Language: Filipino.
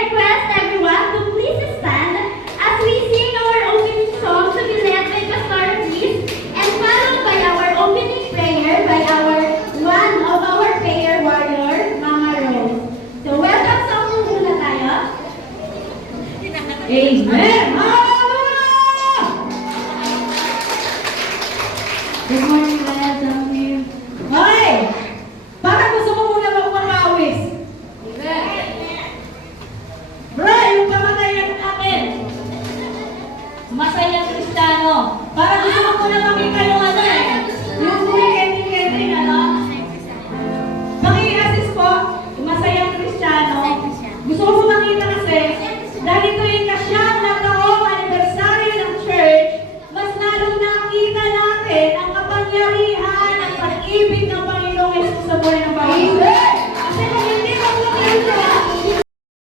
request everyone to please stand as we sing our opening song to be led by Pastor Chris and followed by our opening prayer by one of our prayer warrior, Mama Rose. So welcome sa muna tayo. Amen!